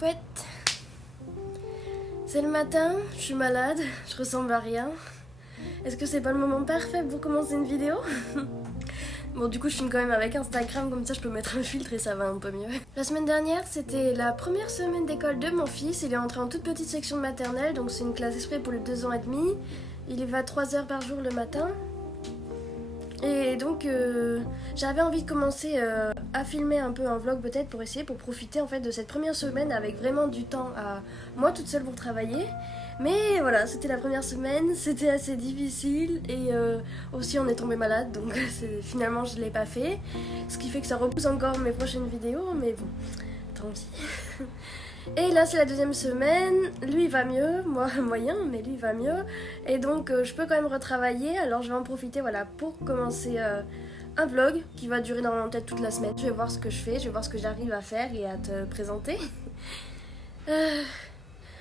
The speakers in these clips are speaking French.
Pouette. C'est le matin, je suis malade, je ressemble à rien. Est-ce que c'est pas le moment parfait pour commencer une vidéo? Bon, du coup, je filme quand même avec Instagram, comme ça je peux mettre un filtre et ça va un peu mieux. La semaine dernière, c'était la première semaine d'école de mon fils. Il est entré en toute petite section de maternelle, donc c'est une classe exprès pour les 2 ans et demi. Il y va 3 heures par jour le matin. Et donc, j'avais envie de commencer à filmer un peu un vlog peut-être pour profiter en fait de cette première semaine avec vraiment du temps à moi toute seule pour travailler. Mais voilà, c'était la première semaine, c'était assez difficile et aussi on est tombé malade donc finalement je ne l'ai pas fait. Ce qui fait que ça repousse encore mes prochaines vidéos, mais bon, tant pis. Et là c'est la deuxième semaine, lui il va mieux, moi moyen, mais lui il va mieux. Et donc je peux quand même retravailler, alors je vais en profiter voilà, pour commencer un vlog qui va durer normalement peut-être toute la semaine. Je vais voir ce que je fais, je vais voir ce que j'arrive à faire et à te présenter.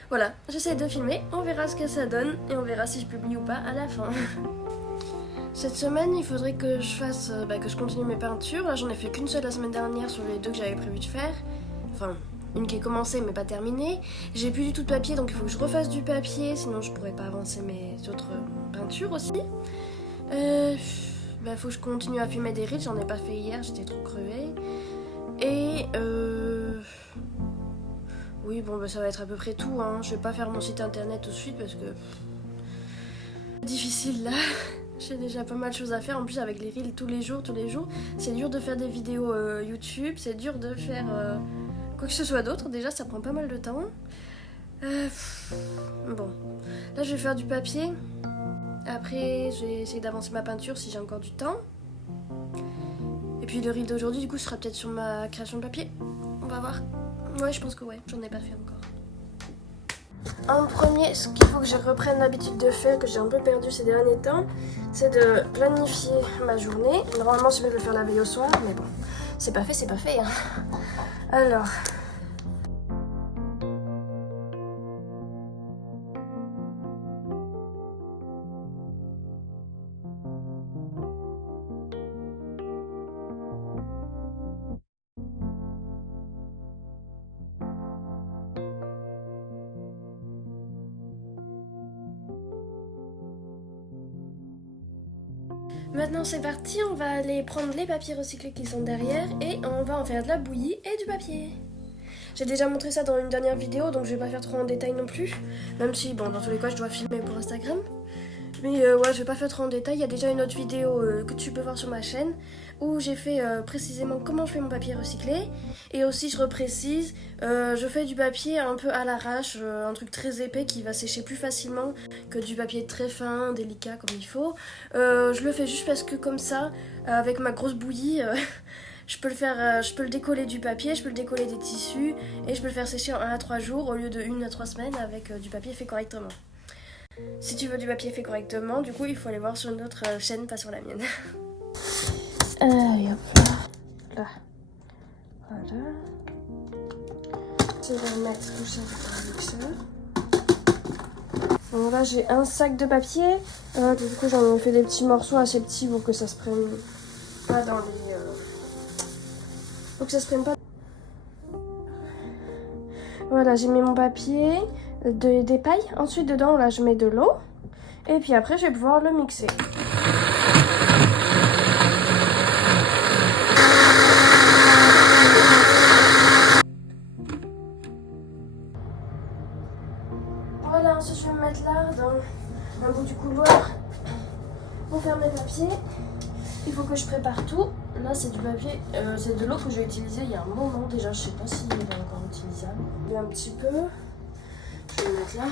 Voilà, j'essaie de filmer, on verra ce que ça donne et on verra si je publie ou pas à la fin. Cette semaine, il faudrait que je fasse, que je continue mes peintures. Là, j'en ai fait qu'une seule la semaine dernière sur les 2 que j'avais prévu de faire. Enfin, une qui est commencée mais pas terminée. J'ai plus du tout de papier, donc il faut que je refasse du papier, sinon je pourrais pas avancer mes autres peintures aussi. Faut que je continue à filmer des reels, j'en ai pas fait hier, j'étais trop crevée. Et oui, bon, ça va être à peu près tout, hein. Je vais pas faire mon site internet tout de suite parce que difficile là. J'ai déjà pas mal de choses à faire, en plus avec les reels tous les jours. C'est dur de faire des vidéos YouTube, c'est dur de faire quoi que ce soit d'autre, déjà ça prend pas mal de temps. Bon, là je vais faire du papier. Après je vais essayer d'avancer ma peinture si j'ai encore du temps. Et puis le reel d'aujourd'hui du coup sera peut-être sur ma création de papier. On va voir. Ouais, je pense que ouais, j'en ai pas fait encore. En premier, ce qu'il faut que je reprenne l'habitude de faire, que j'ai un peu perdu ces derniers temps, c'est de planifier ma journée. Normalement, je vais le faire la veille au soir, mais bon, c'est pas fait, hein. Alors... Maintenant c'est parti, on va aller prendre les papiers recyclés qui sont derrière et on va en faire de la bouillie et du papier. J'ai déjà montré ça dans une dernière vidéo, donc je vais pas faire trop en détail non plus. Même si, bon, dans tous les cas, je dois filmer pour Instagram. Mais ouais, je vais pas faire trop en détail. Il y a déjà une autre vidéo que tu peux voir sur ma chaîne où j'ai fait précisément comment je fais mon papier recyclé. Et aussi, je reprécise, je fais du papier un peu à l'arrache, un truc très épais qui va sécher plus facilement que du papier très fin, délicat comme il faut. Je le fais juste parce que comme ça, avec ma grosse bouillie... je peux le décoller du papier, je peux le décoller des tissus et je peux le faire sécher en 1 à 3 jours au lieu de 1 à 3 semaines avec du papier fait correctement. Si tu veux du papier fait correctement, du coup il faut aller voir sur une autre chaîne, pas sur la mienne. Allez hop là. Voilà. Je vais mettre tout ça dans le mixeur. Bon là j'ai un sac de papier. Du coup j'en ai fait des petits morceaux assez petits pour que ça se prenne pas dans les... Faut que ça se prenne pas. Voilà, j'ai mis mon papier, des pailles. Ensuite, dedans, là, je mets de l'eau. Et puis après, je vais pouvoir le mixer. Voilà, ensuite, je vais me mettre là, dans un bout du couloir, pour faire mes papiers. Il faut que je prépare tout. Là, c'est du papier, c'est de l'eau que j'ai utilisé il y a un moment déjà. Je sais pas s'il est encore utilisable. Un petit peu. Je vais le mettre là.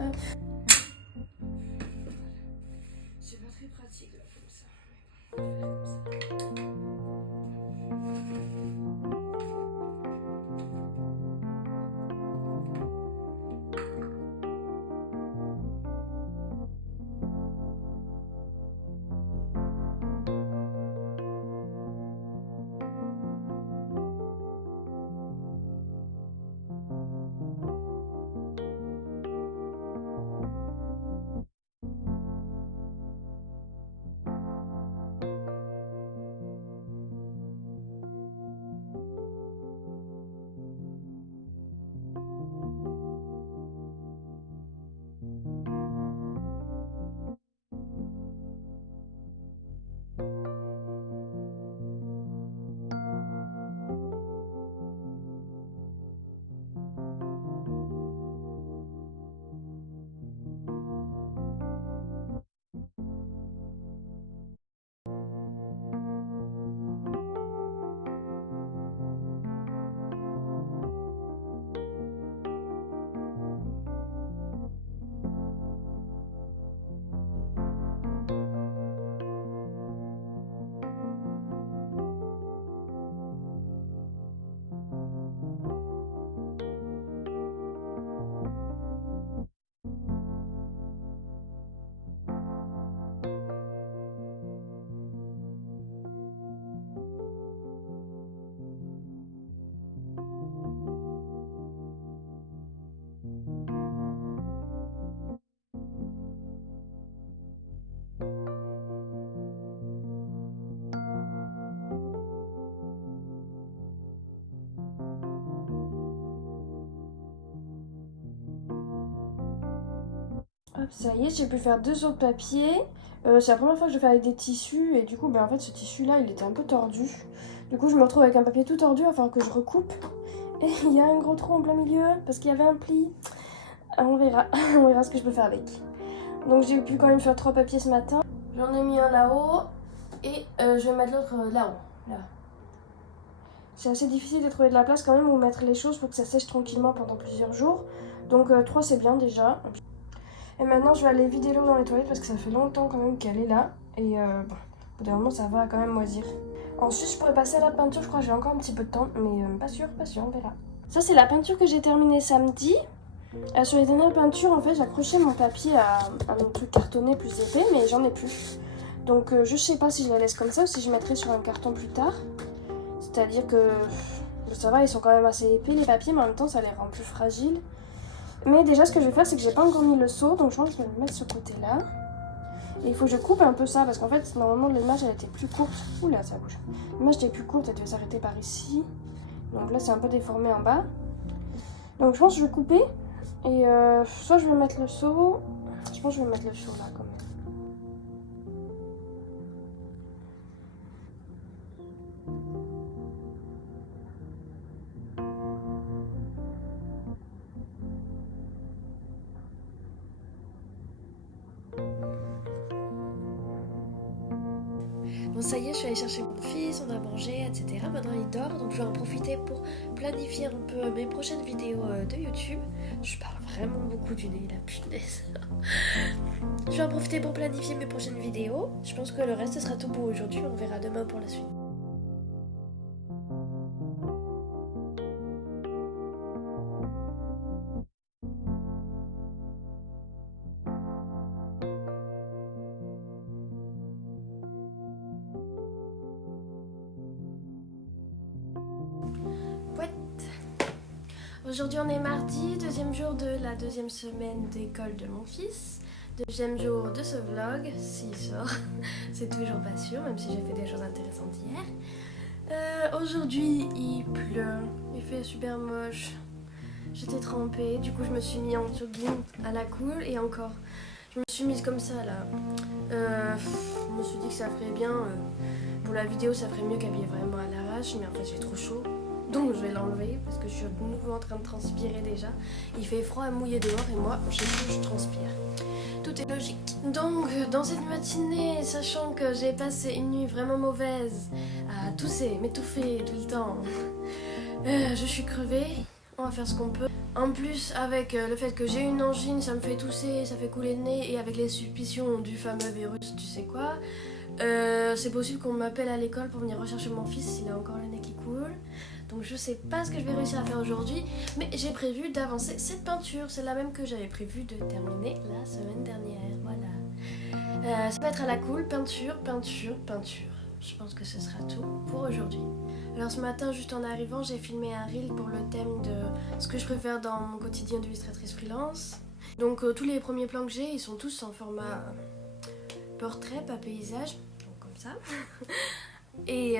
Hop. C'est pas très pratique là, comme ça. Ça y est, j'ai pu faire 2 autres papiers. C'est la première fois que je le fais avec des tissus et du coup, en fait, ce tissu-là, il était un peu tordu. Du coup, je me retrouve avec un papier tout tordu, enfin que je recoupe. Et il y a un gros trou en plein milieu parce qu'il y avait un pli. On verra, on verra ce que je peux faire avec. Donc j'ai pu quand même faire 3 papiers ce matin. J'en ai mis un là-haut et je vais mettre l'autre là-haut. Là. C'est assez difficile de trouver de la place quand même où mettre les choses pour que ça sèche tranquillement pendant plusieurs jours. Donc 3 c'est bien déjà. Et maintenant je vais aller vider l'eau dans les toilettes parce que ça fait longtemps quand même qu'elle est là. Et bon, au bout d'un moment ça va quand même moisir. Ensuite je pourrais passer à la peinture, je crois que j'ai encore un petit peu de temps. Mais pas sûr, on verra. Ça c'est la peinture que j'ai terminée samedi. Sur les dernières peintures en fait j'accrochais mon papier à un truc cartonné plus épais mais j'en ai plus. Donc je sais pas si je la laisse comme ça ou si je mettrai sur un carton plus tard. C'est-à-dire que ça va, ils sont quand même assez épais les papiers, mais en même temps ça les rend plus fragiles. Mais déjà ce que je vais faire c'est que j'ai pas encore mis le seau, donc je pense que je vais le mettre sur ce côté-là. Et il faut que je coupe un peu ça, parce qu'en fait normalement l'image elle était plus courte. Oula ça bouge. L'image était plus courte, elle devait s'arrêter par ici. Donc là c'est un peu déformé en bas. Donc je pense que je vais couper. Et soit je vais mettre le seau. Je pense que je vais mettre le seau là quand même. Bon ça y est, je suis allée chercher mon fils, on a mangé, etc. Maintenant il dort, donc je vais en profiter pour planifier un peu mes prochaines vidéos de YouTube. Je parle vraiment beaucoup du nez, la punaise. Je vais en profiter pour planifier mes prochaines vidéos. Je pense que le reste sera tout pour aujourd'hui, on verra demain pour la suite. Aujourd'hui on est mardi, deuxième jour de la deuxième semaine d'école de mon fils. Deuxième jour de ce vlog, s'il sort, c'est toujours pas sûr, même si j'ai fait des choses intéressantes hier. Aujourd'hui il pleut, il fait super moche, j'étais trempée, du coup je me suis mis en jogging à la cool et encore, je me suis mise comme ça là. Je me suis dit que ça ferait bien, pour la vidéo ça ferait mieux qu'habiller vraiment à l'arrache, mais en fait j'ai trop chaud. Donc je vais l'enlever parce que je suis de nouveau en train de transpirer déjà. Il fait froid à mouiller dehors et moi je transpire. Tout est logique. Donc dans cette matinée, sachant que j'ai passé une nuit vraiment mauvaise à tousser, m'étouffer tout le temps, je suis crevée. On va faire ce qu'on peut. En plus avec le fait que j'ai une angine, ça me fait tousser, ça fait couler le nez. Et avec les suspicions du fameux virus, tu sais quoi, c'est possible qu'on m'appelle à l'école pour venir rechercher mon fils s'il a encore le nez qui coule. Donc je sais pas ce que je vais réussir à faire aujourd'hui, mais j'ai prévu d'avancer cette peinture. C'est la même que j'avais prévu de terminer la semaine dernière, voilà. Ça va être à la cool, peinture. Je pense que ce sera tout pour aujourd'hui. Alors ce matin, juste en arrivant, j'ai filmé un reel pour le thème de ce que je préfère dans mon quotidien d'illustratrice freelance. Donc tous les premiers plans que j'ai, ils sont tous en format portrait, pas paysage, donc comme ça. Et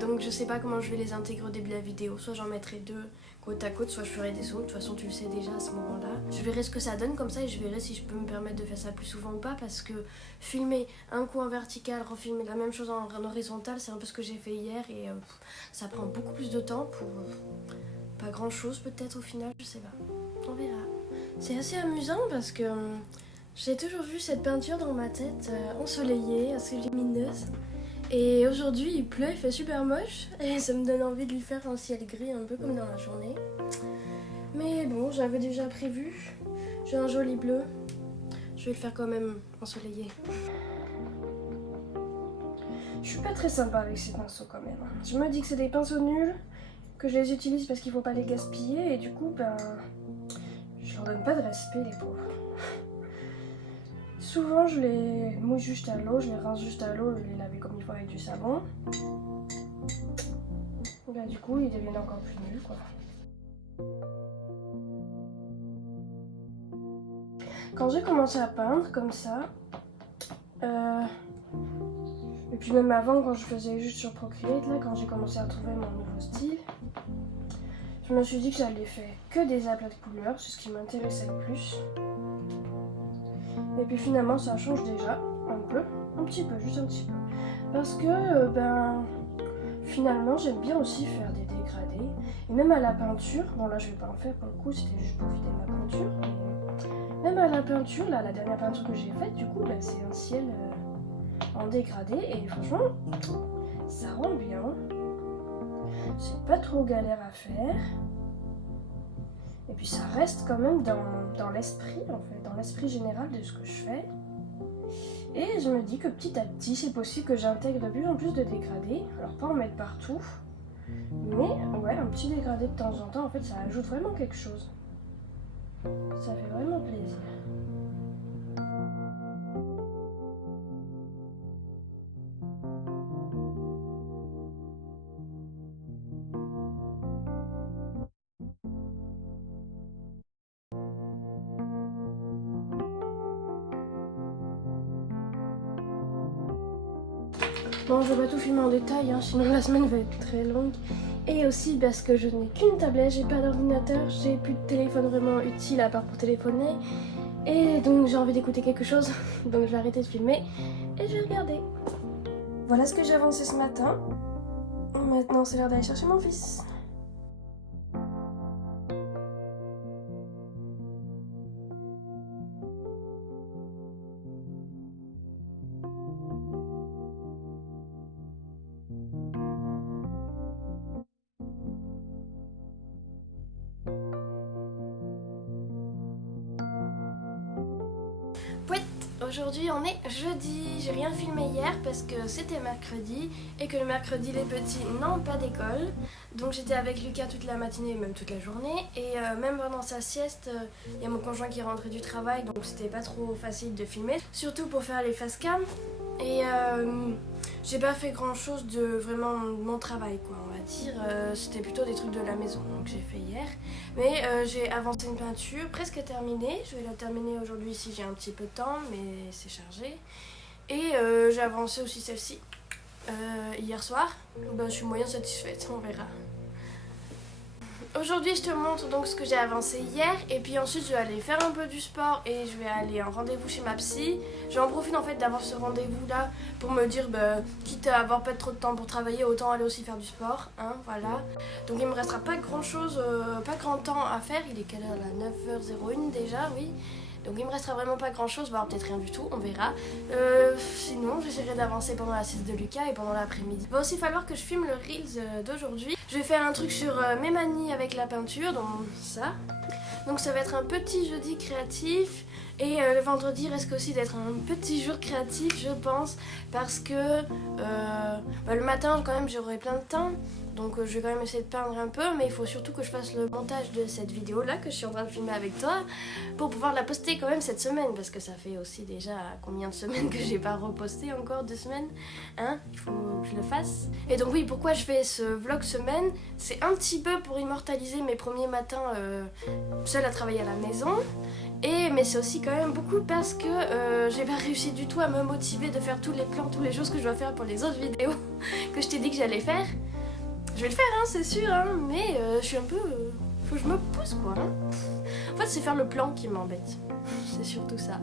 donc je sais pas comment je vais les intégrer au début de la vidéo, soit j'en mettrai 2 côte à côte, soit je ferai des sauts, de toute façon tu le sais déjà à ce moment là. Je verrai ce que ça donne comme ça et je verrai si je peux me permettre de faire ça plus souvent ou pas, parce que filmer un coup en vertical, refilmer la même chose en horizontal, c'est un peu ce que j'ai fait hier et ça prend beaucoup plus de temps pour pas grand chose peut-être au final, je sais pas, on verra. C'est assez amusant parce que j'ai toujours vu cette peinture dans ma tête ensoleillée, assez lumineuse. Et aujourd'hui il pleut, il fait super moche et ça me donne envie de lui faire un ciel gris un peu comme dans la journée. Mais bon, j'avais déjà prévu, j'ai un joli bleu, je vais le faire quand même ensoleillé. Je suis pas très sympa avec ces pinceaux quand même. Je me dis que c'est des pinceaux nuls, que je les utilise parce qu'il faut pas les gaspiller et du coup je leur donne pas de respect les pauvres. Souvent je les mouille juste à l'eau, je les rince juste à l'eau, je les lave comme il faut avec du savon. Et là du coup ils deviennent encore plus nuls quoi. Quand j'ai commencé à peindre comme ça, et puis même avant quand je faisais juste sur Procreate, là quand j'ai commencé à trouver mon nouveau style, je me suis dit que j'allais faire que des aplats de couleurs, c'est ce qui m'intéressait le plus. Et puis finalement ça change déjà un petit peu, juste un petit peu. Parce que finalement j'aime bien aussi faire des dégradés. Et même à la peinture, bon là je vais pas en faire pour le coup, c'était juste pour vider ma peinture. Mais même à la peinture, là la dernière peinture que j'ai faite, du coup c'est un ciel en dégradé et franchement ça rend bien. C'est pas trop galère à faire. Et puis ça reste quand même dans l'esprit en fait, dans l'esprit général de ce que je fais. Et je me dis que petit à petit c'est possible que j'intègre de plus en plus de dégradés. Alors pas en mettre partout, mais ouais, un petit dégradé de temps en temps en fait ça ajoute vraiment quelque chose. Ça fait vraiment plaisir. Bon, je vais pas tout filmer en détail, hein, sinon la semaine va être très longue. Et aussi parce que je n'ai qu'une tablette, j'ai pas d'ordinateur, j'ai plus de téléphone vraiment utile à part pour téléphoner. Et donc j'ai envie d'écouter quelque chose, donc je vais arrêter de filmer et je vais regarder. Voilà ce que j'ai avancé ce matin. Maintenant c'est l'heure d'aller chercher mon fils. Aujourd'hui on est jeudi, j'ai rien filmé hier parce que c'était mercredi et que le mercredi les petits n'ont pas d'école. Donc j'étais avec Lucas toute la matinée, même toute la journée, et même pendant sa sieste, il y a mon conjoint qui est rentré du travail, donc c'était pas trop facile de filmer, surtout pour faire les face cam. Et j'ai pas fait grand chose de vraiment mon travail quoi, on va dire, c'était plutôt des trucs de la maison donc j'ai fait hier. Mais j'ai avancé une peinture presque terminée, je vais la terminer aujourd'hui si j'ai un petit peu de temps mais c'est chargé. Et j'ai avancé aussi celle-ci hier soir, je suis moyen satisfaite, on verra. Aujourd'hui je te montre donc ce que j'ai avancé hier et puis ensuite je vais aller faire un peu du sport et je vais aller en rendez-vous chez ma psy. J'en profite en fait d'avoir ce rendez-vous là pour me dire quitte à avoir pas trop de temps pour travailler autant aller aussi faire du sport, hein, voilà. Donc il me restera pas grand chose, pas grand temps à faire, il est quelle heure là, 9h01 déjà, oui. Donc il me restera vraiment pas grand chose, voire peut-être rien du tout, on verra. Sinon j'essaierai d'avancer pendant la sieste de Lucas et pendant l'après-midi. Il va aussi falloir que je filme le Reels d'aujourd'hui. Je vais faire un truc sur mes manies avec la peinture, donc ça. Donc ça va être un petit jeudi créatif. Et le vendredi risque aussi d'être un petit jour créatif je pense. Parce que le matin quand même j'aurai plein de temps. Donc je vais quand même essayer de peindre un peu, mais il faut surtout que je fasse le montage de cette vidéo là que je suis en train de filmer avec toi pour pouvoir la poster quand même cette semaine, parce que ça fait aussi déjà combien de semaines que j'ai pas reposté, encore 2 semaines, hein, il faut que je le fasse. Et donc oui, pourquoi je fais ce vlog semaine, c'est un petit peu pour immortaliser mes premiers matins seule à travailler à la maison. Mais c'est aussi quand même beaucoup parce que j'ai pas réussi du tout à me motiver de faire tous les plans, toutes les choses que je dois faire pour les autres vidéos que je t'ai dit que j'allais faire. Je vais le faire, hein, c'est sûr, hein, mais je suis un peu... faut que je me pousse, quoi. Hein. En fait, c'est faire le plan qui m'embête. C'est surtout ça.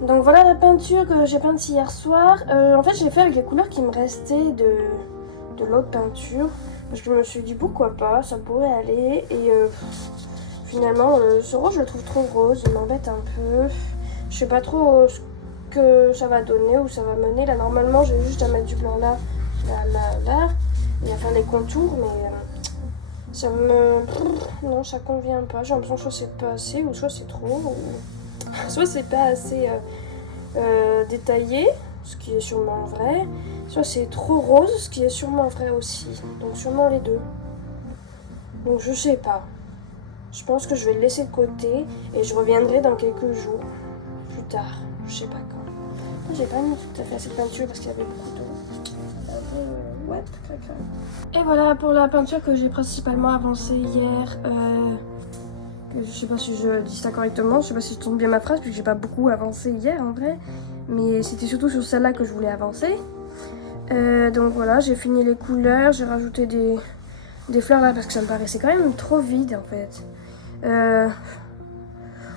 Donc voilà la peinture que j'ai peinte hier soir. En fait, je l'ai fait avec les couleurs qui me restaient de l'autre peinture. Parce que je me suis dit, pourquoi pas, ça pourrait aller. Et finalement, ce rose, je le trouve trop rose, il m'embête un peu. Je sais pas trop ce que ça va donner, où ça va mener. Là, normalement, j'ai juste à mettre du blanc là, là. Et à faire des contours, mais ça me... Non, ça convient pas. J'ai l'impression que soit c'est pas assez, ou soit c'est trop, ou... soit c'est pas assez détaillé, ce qui est sûrement vrai, soit c'est trop rose, ce qui est sûrement vrai aussi. Donc sûrement les deux. Donc je sais pas. Je pense que je vais le laisser de côté et je reviendrai dans quelques jours, plus tard. Je sais pas quand. J'ai pas mis tout à fait assez de peinture parce qu'il y avait beaucoup d'eau. Ouais, et voilà pour la peinture que j'ai principalement avancée hier. Je sais pas si je dis ça correctement, je sais pas si je tourne bien ma phrase, puisque j'ai pas beaucoup avancé hier en vrai. Mais c'était surtout sur celle-là que je voulais avancer. Donc voilà, j'ai fini les couleurs, j'ai rajouté des fleurs là parce que ça me paraissait quand même trop vide en fait.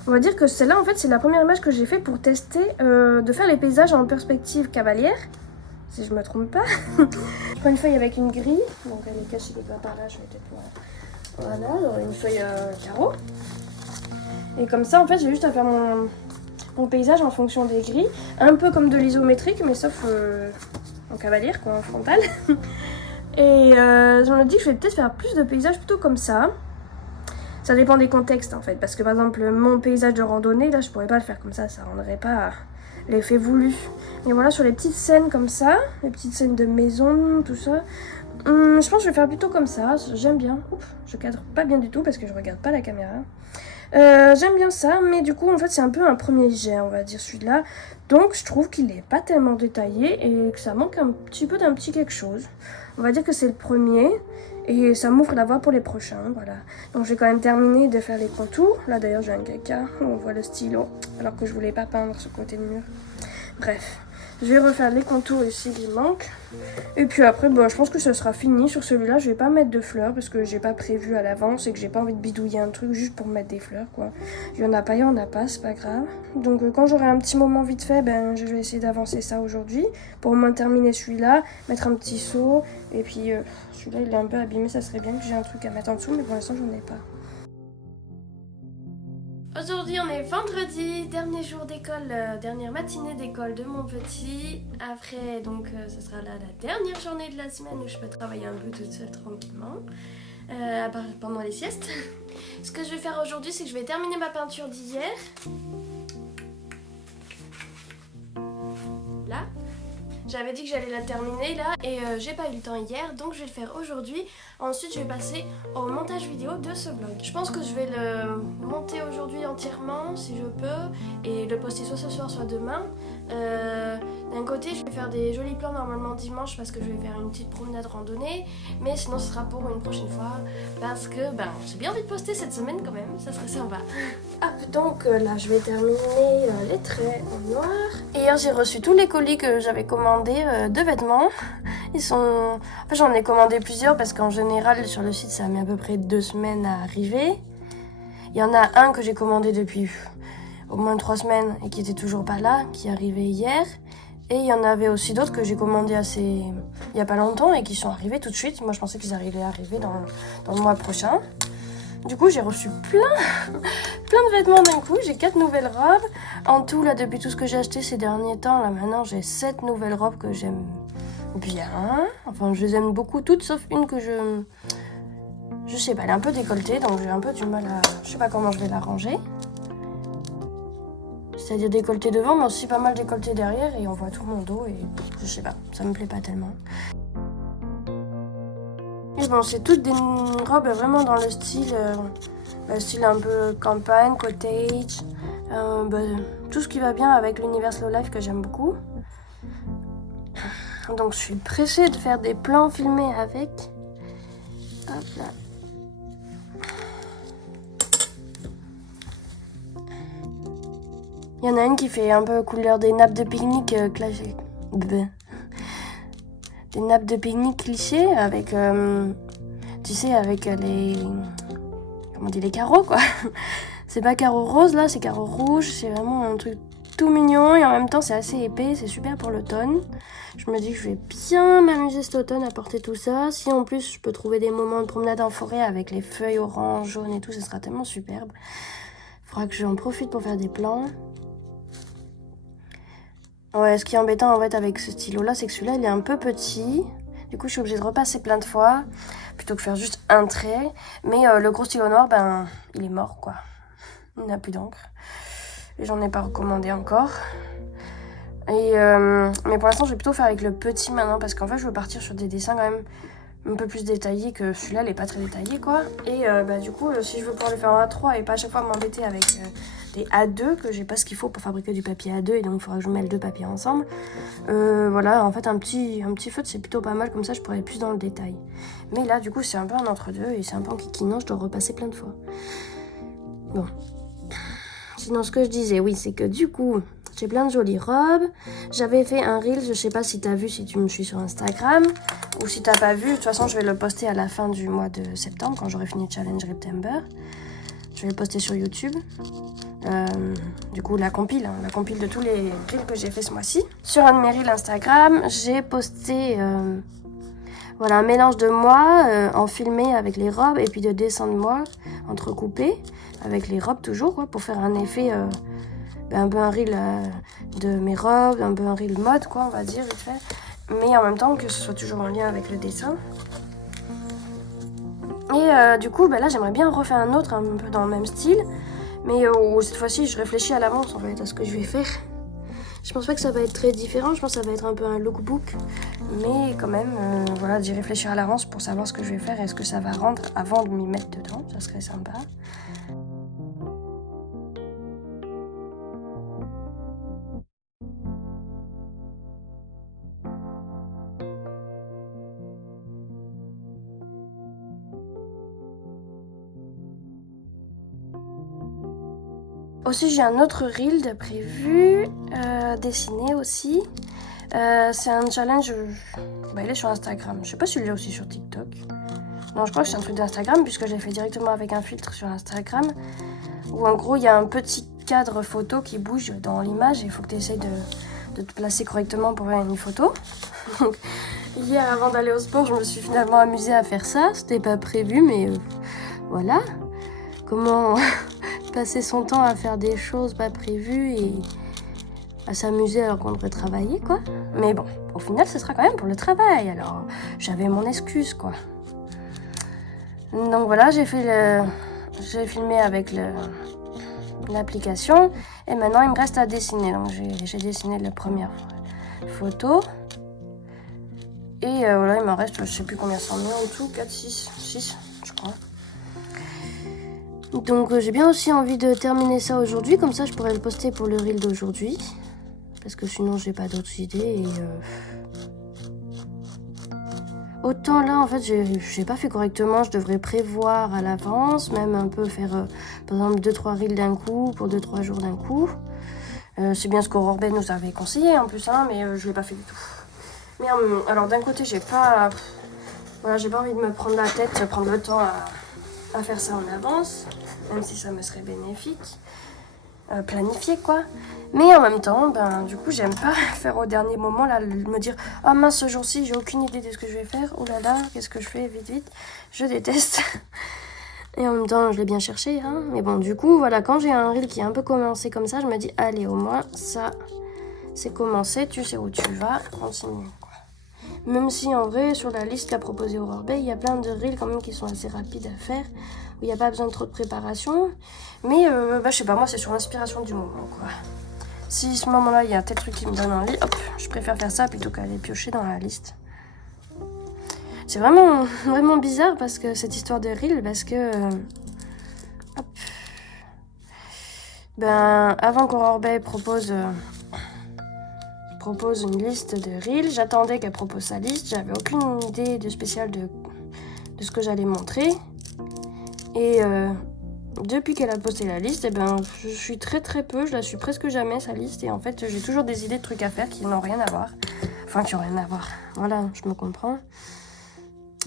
On va dire que celle-là, en fait, c'est la première image que j'ai fait pour tester de faire les paysages en perspective cavalière. Si je me trompe pas. Je prends une feuille avec une grille. Donc elle est cachée quelque part par là, je vais peut-être pouvoir... Voilà, une feuille carreau. Et comme ça, en fait, j'ai juste à faire mon paysage en fonction des grilles. Un peu comme de l'isométrique, mais sauf en cavalière, quoi, en frontal. Et je me dis que je vais peut-être faire plus de paysages plutôt comme ça. Ça dépend des contextes, en fait. Parce que, par exemple, mon paysage de randonnée, là, je pourrais pas le faire comme ça rendrait pas l'effet voulu. Et voilà, sur les petites scènes comme ça, les petites scènes de maison, tout ça... je pense que je vais faire plutôt comme ça, j'aime bien. Oups, je cadre pas bien du tout parce que je regarde pas la caméra. J'aime bien ça, mais du coup en fait c'est un peu un premier jet, on va dire celui-là. Donc je trouve qu'il est pas tellement détaillé et que ça manque un petit peu d'un petit quelque chose. On va dire que c'est le premier et ça m'ouvre la voie pour les prochains, voilà. Donc je vais quand même terminer de faire les contours. Là d'ailleurs j'ai un caca où on voit le stylo alors que je voulais pas peindre ce côté de mur. Bref. Je vais refaire les contours ici qui manquent. Et puis après, bon, je pense que ce sera fini. Sur celui-là, je vais pas mettre de fleurs parce que j'ai pas prévu à l'avance et que j'ai pas envie de bidouiller un truc juste pour mettre des fleurs, quoi. Il y en a pas, c'est pas grave. Donc quand j'aurai un petit moment vite fait, ben je vais essayer d'avancer ça aujourd'hui pour au moins terminer celui-là, mettre un petit seau. Et puis celui-là, il est un peu abîmé, ça serait bien que j'ai un truc à mettre en dessous, mais pour l'instant, j'en ai pas. Aujourd'hui on est vendredi, dernier jour d'école, dernière matinée d'école de mon petit. Après donc ce sera là la dernière journée de la semaine où je peux travailler un peu toute seule tranquillement, à part pendant les siestes. Ce que je vais faire aujourd'hui c'est que je vais terminer ma peinture d'hier. Là. J'avais dit que j'allais la terminer là et j'ai pas eu le temps hier donc je vais le faire aujourd'hui. Ensuite je vais passer au montage vidéo de ce vlog. Je pense que je vais le monter aujourd'hui entièrement si je peux et le poster soit ce soir soit demain. D'un côté je vais faire des jolis plans normalement dimanche parce que je vais faire une petite promenade randonnée, mais sinon ce sera pour une prochaine fois parce que j'ai bien envie de poster cette semaine quand même, ça serait sympa. Hop, donc là je vais terminer les traits en noir. Et hier j'ai reçu tous les colis que j'avais commandés de vêtements. Ils sont... Enfin, j'en ai commandé plusieurs parce qu'en général sur le site ça met à peu près 2 semaines à arriver. Il y en a un que j'ai commandé depuis au moins 3 semaines et qui était toujours pas là, qui est arrivé hier. Et il y en avait aussi d'autres que j'ai commandés il y a pas longtemps et qui sont arrivés tout de suite. Moi je pensais qu'ils allaient arriver dans le mois prochain. Du coup j'ai reçu plein de vêtements d'un coup, j'ai 4 nouvelles robes. En tout là depuis tout ce que j'ai acheté ces derniers temps, là maintenant j'ai 7 nouvelles robes que j'aime bien. Enfin je les aime beaucoup toutes sauf une que je sais pas, elle est un peu décolletée donc j'ai un peu du mal à... Je sais pas comment je vais la ranger. C'est-à-dire décolleté devant mais aussi pas mal décolleté derrière et on voit tout mon dos et je sais pas, ça me plaît pas tellement. Et bon, c'est toutes des robes vraiment dans le style un peu campagne, cottage, tout ce qui va bien avec l'univers slow life que j'aime beaucoup. Donc je suis pressée de faire des plans filmés avec. Hop là. Il y en a une qui fait un peu couleur des nappes de pique-nique classiques. Des nappes de pique-nique clichés avec, tu sais, avec les... Comment on dit, les carreaux, quoi. C'est pas carreaux roses, là, c'est carreaux rouges. C'est vraiment un truc tout mignon et en même temps, c'est assez épais. C'est super pour l'automne. Je me dis que je vais bien m'amuser cet automne à porter tout ça. Si en plus, je peux trouver des moments de promenade en forêt avec les feuilles orange, jaunes et tout, ça sera tellement superbe. Faudra que j'en profite pour faire des plans. Ouais, ce qui est embêtant en fait avec ce stylo là, c'est que celui-là il est un peu petit. Du coup je suis obligée de repasser plein de fois plutôt que faire juste un trait. Mais le gros stylo noir, il est mort quoi. Il n'a plus d'encre. Et j'en ai pas recommandé encore. Et mais pour l'instant je vais plutôt faire avec le petit maintenant parce qu'en fait je veux partir sur des dessins quand même un peu plus détaillé que celui-là, il est pas très détaillé quoi. Et du coup si je veux pouvoir le faire en A3 et pas à chaque fois m'embêter avec des A2 que j'ai pas ce qu'il faut pour fabriquer du papier A2 et donc il faudra que je mêle 2 papiers ensemble. Voilà, en fait un petit feutre c'est plutôt pas mal, comme ça je pourrais aller plus dans le détail. Mais là du coup c'est un peu un entre-deux et c'est un peu en kikinant, je dois repasser plein de fois. Bon. Sinon ce que je disais, oui, c'est que du coup j'ai plein de jolies robes. J'avais fait un reel, je sais pas si t'as vu, si tu me suis sur Instagram, ou si t'as pas vu, de toute façon je vais le poster à la fin du mois de septembre, quand j'aurai fini le challenge September. Je vais le poster sur YouTube. Du coup, la compile de tous les reels que j'ai fait ce mois-ci. Sur un de mes reels Instagram, j'ai posté voilà, un mélange de moi en filmé avec les robes et puis de dessins de moi entrecoupés avec les robes toujours, quoi, pour faire un effet, un peu un reel de mes robes, un peu un reel mode, quoi, on va dire, vite fait. Mais en même temps que ce soit toujours en lien avec le dessin. Et du coup, là, j'aimerais bien refaire un autre un peu dans le même style. Mais cette fois-ci, je réfléchis à l'avance en fait à ce que je vais faire. Je pense pas que ça va être très différent, je pense que ça va être un peu un lookbook. Mais quand même, voilà, d'y réfléchir à l'avance pour savoir ce que je vais faire et ce que ça va rendre avant de m'y mettre dedans, ça serait sympa. Aussi, j'ai un autre reel de prévu, dessiné aussi. C'est un challenge, il est sur Instagram. Je sais pas s'il est aussi sur TikTok. Non, je crois que c'est un truc d'Instagram puisque j'ai fait directement avec un filtre sur Instagram. Où en gros, il y a un petit cadre photo qui bouge dans l'image et il faut que tu essayes de te placer correctement pour faire une photo. Donc, hier, avant d'aller au sport, je me suis finalement amusée à faire ça. C'était pas prévu, mais voilà. Comment passer son temps à faire des choses pas prévues et à s'amuser alors qu'on devrait travailler, quoi. Mais bon, au final, ce sera quand même pour le travail, alors j'avais mon excuse, quoi. Donc voilà, j'ai filmé avec l'application et maintenant il me reste à dessiner. Donc j'ai dessiné la première photo et voilà, il m'en reste, je sais plus combien c'en est en tout, 4, 6, je crois. Donc j'ai bien aussi envie de terminer ça aujourd'hui, comme ça je pourrais le poster pour le reel d'aujourd'hui. Parce que sinon j'ai pas d'autres idées et autant là en fait j'ai pas fait correctement, je devrais prévoir à l'avance, même un peu faire par exemple 2-3 reels d'un coup, pour 2-3 jours d'un coup. C'est bien ce qu'Aurore Bay nous avait conseillé en plus, hein, mais je l'ai pas fait du tout. Mais alors d'un côté j'ai pas envie de me prendre la tête, prendre le temps à faire ça en avance, même si ça me serait bénéfique, planifié quoi. Mais en même temps, du coup, j'aime pas faire au dernier moment, là, me dire « Ah mince, ce jour-ci, j'ai aucune idée de ce que je vais faire. Oh là là, qu'est-ce que je fais? Vite, vite. » Je déteste. Et en même temps, je l'ai bien cherché, hein. Mais bon, du coup, voilà, quand j'ai un reel qui est un peu commencé comme ça, je me dis « Allez, au moins, ça, c'est commencé, tu sais où tu vas, continue. » Même si, en vrai, sur la liste qu'a proposée Aurore Bay, il y a plein de reels quand même qui sont assez rapides à faire, où il n'y a pas besoin de trop de préparation. Mais, je sais pas, moi, c'est sur l'inspiration du moment, quoi. Si à ce moment-là, il y a tel truc qui me donne envie, hop, je préfère faire ça plutôt qu'aller piocher dans la liste. C'est vraiment, vraiment bizarre parce que cette histoire de reel, parce que... hop. Avant qu'Aurore Bay propose une liste de reels, j'attendais qu'elle propose sa liste, j'avais aucune idée de spéciale de ce que j'allais montrer. Et... depuis qu'elle a posté la liste, je suis très peu, je la suis presque jamais sa liste et en fait j'ai toujours des idées de trucs à faire qui n'ont rien à voir. Enfin qui n'ont rien à voir. Voilà, je me comprends.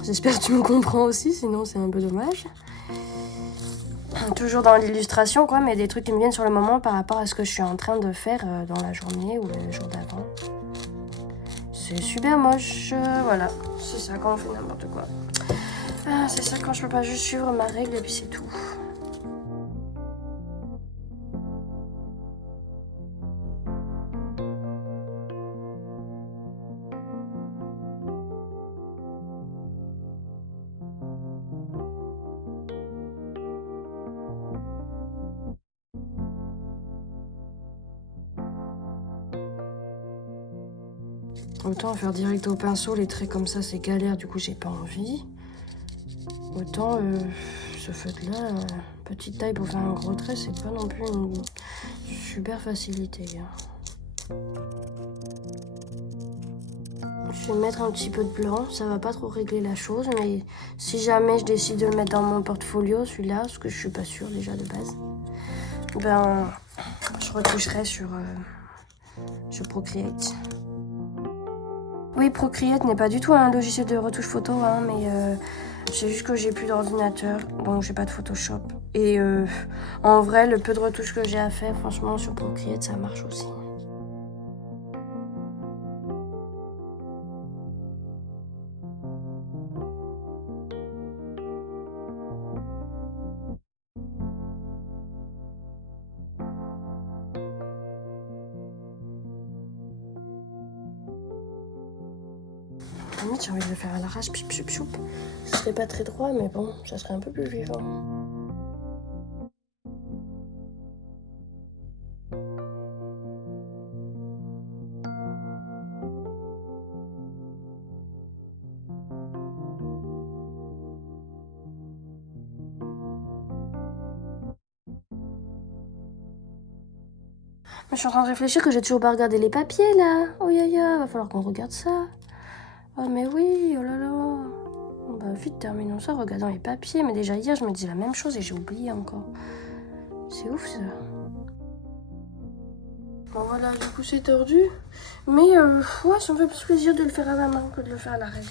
J'espère que tu me comprends aussi, sinon c'est un peu dommage. Toujours dans l'illustration quoi, mais des trucs qui me viennent sur le moment par rapport à ce que je suis en train de faire dans la journée ou le jour d'avant. C'est super moche, voilà. C'est ça quand on fait n'importe quoi. C'est ça quand je peux pas juste suivre ma règle et puis c'est tout. Autant faire direct au pinceau, les traits comme ça c'est galère, du coup j'ai pas envie. Autant ce feutre-là, petite taille pour faire un gros trait, c'est pas non plus une super facilité. Je vais mettre un petit peu de blanc, ça va pas trop régler la chose, mais si jamais je décide de le mettre dans mon portfolio, celui-là, parce que je suis pas sûre déjà de base, je retoucherai sur Procreate. Oui, Procreate n'est pas du tout un logiciel de retouche photo, hein, mais C'est juste que j'ai plus d'ordinateur, donc j'ai pas de Photoshop. Et en vrai, le peu de retouches que j'ai à faire, franchement, sur Procreate, ça marche aussi. Limite, j'ai envie de le faire à l'arrache, pip, choup, choup. Ce serait pas très droit, mais bon, ça serait un peu plus vivant. Je suis en train de réfléchir que j'ai toujours pas regardé les papiers là. Oh ya ya, va falloir qu'on regarde ça. Oh mais oui, oh là là. Bah vite, terminons ça, regardons les papiers. Mais déjà hier, je me disais la même chose et j'ai oublié encore. C'est ouf ça. Bon voilà, du coup c'est tordu. Mais ouais, ça me fait plus plaisir de le faire à la main que de le faire à l'arrêt.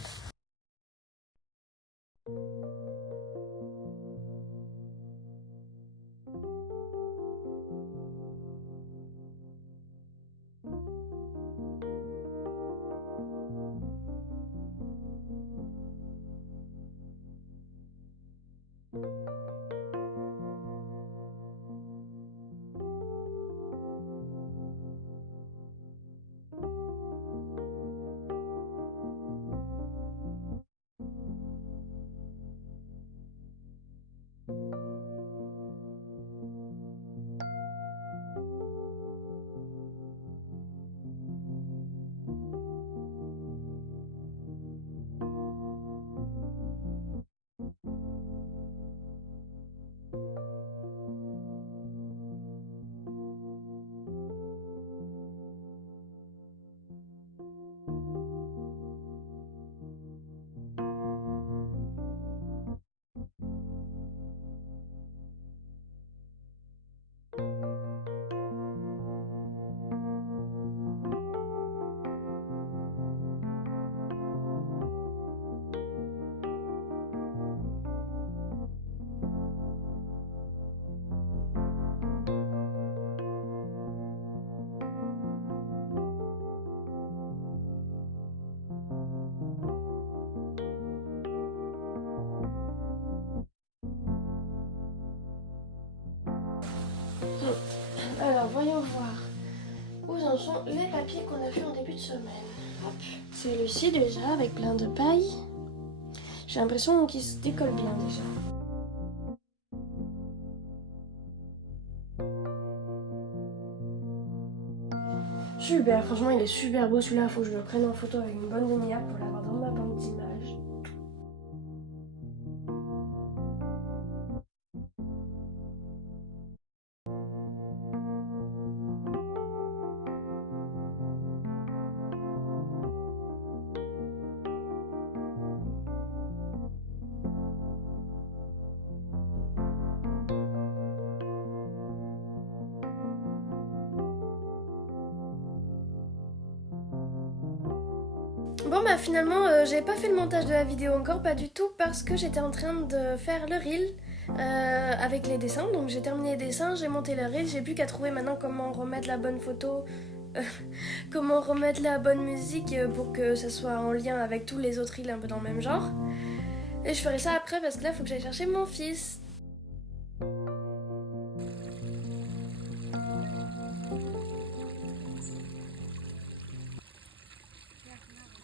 Alors voyons voir où en sont les papiers qu'on a fait en début de semaine. Hop, c'est Lucie déjà avec plein de paille. J'ai l'impression qu'il se décolle bien déjà. Super, franchement il est super beau celui-là, faut que je le prenne en photo avec une bonne lumière pour l'avoir dans ma banque d'images. Bon bah finalement j'ai pas fait le montage de la vidéo encore, pas du tout, parce que j'étais en train de faire le reel avec les dessins. Donc j'ai terminé les dessins, j'ai monté le reel, j'ai plus qu'à trouver maintenant comment remettre la bonne photo, comment remettre la bonne musique pour que ça soit en lien avec tous les autres reels un peu dans le même genre. Et je ferai ça après parce que là faut que j'aille chercher mon fils.